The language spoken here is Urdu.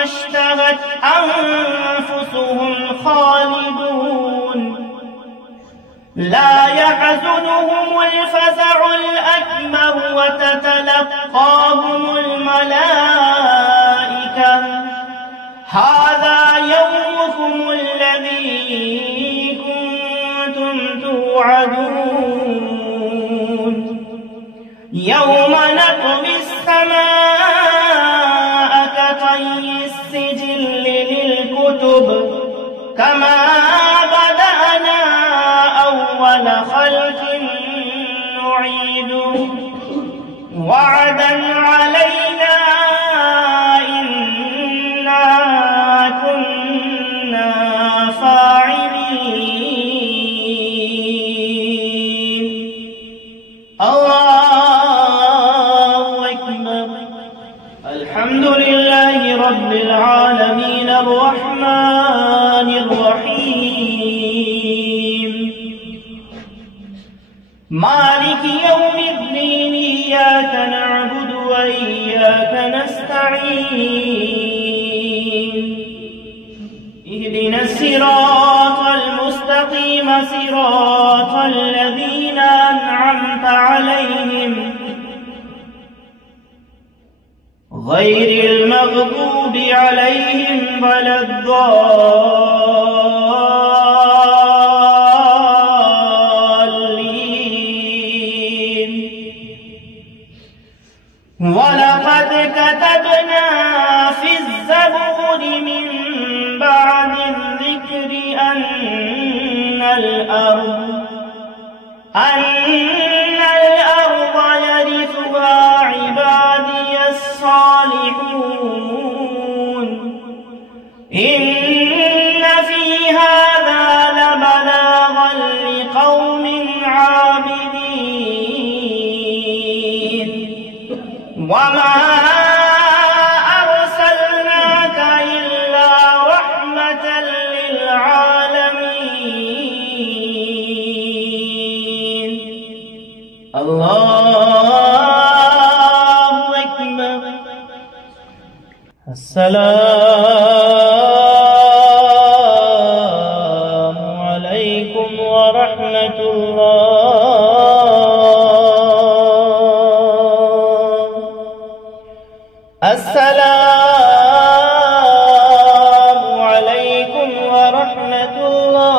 اشتهت أنفسهم خالدون لا يحزنهم الفزع الأكبر وتتلقاهم الملائكة هذا يومكم الذي كنتم توعدون يوم نطوي السماء كطي السجل للكتب كما بدأنا أول خلق نعيده وعدا علينا إنا كنا فاعلين الله أكبر الحمد لله رب العالمين الرحمن الرحيم مالك يوم الدين إياك نعبد وإياك نستعين اهدنا الصراط المستقيم صراط الذين أنعمت عليهم غير المغضوب عليهم ولا الضالين ولقد كتبنا في الزبور من بعد الذكر أن الأرض يرثها عبادي الصالحون إن في هذا لبلاغا لقوم عابدين وما أرسلناك إلا رحمة للعالمين الله أكبر السلام عليكم ورحمة الله السلام عليكم ورحمة الله